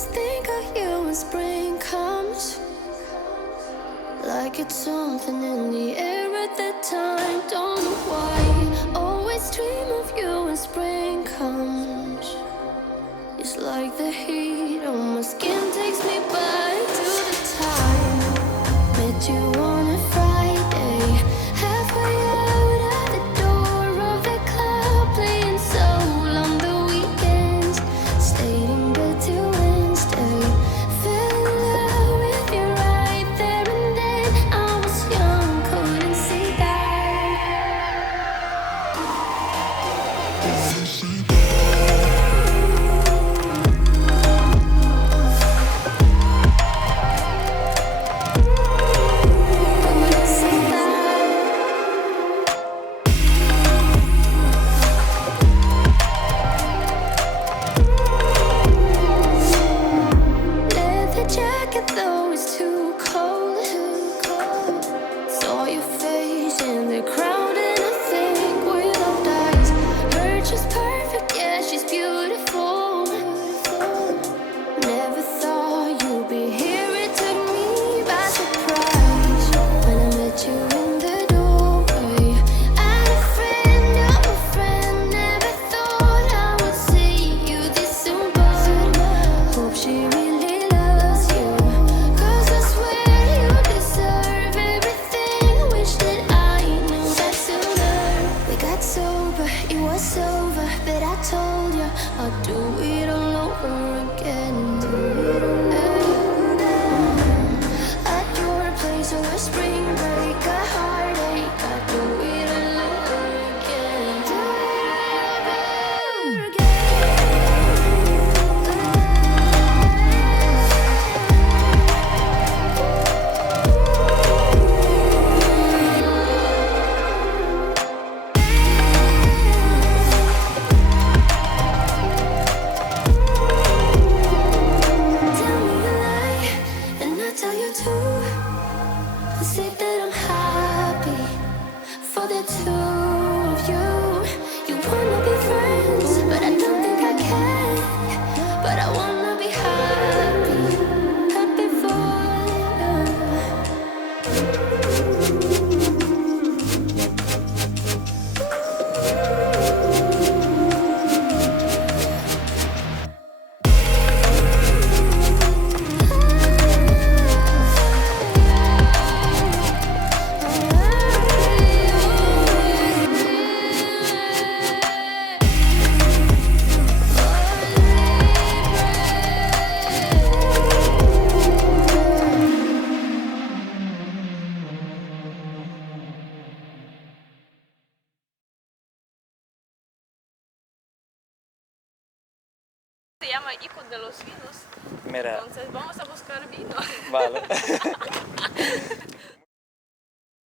always think of you when spring comes. Like it's something in the air at that time. Don't know why. Always dream of you when spring comes. It's like the heat on my skin takes me back to the time met you on a Friday, halfway out at the door of the club, playing soul on the weekends. Stayed in bed till Wednesday. Fell in love with you right there and then. I was young, couldn't see that. Though it's too cold, saw your face in the crowd and I think we loved eyes. Her just perfect, yeah, she's beautiful. Never thought you'd be here, it took me by surprise when I met you in the doorway. I had a friend of a friend, never thought I would see you this soon, but hope she really loves you. Over, but I told you I'd do it all over again. At your place over spring break, a heartache. I'd do it all over again. Do it all over again. Say that I'm happy for the two of you. You wanna be friends, but I don't think I can. But I wanna be happy, happy for Se llama Hijo de los Vinos. Mira. Entonces vamos a buscar vino. Vale.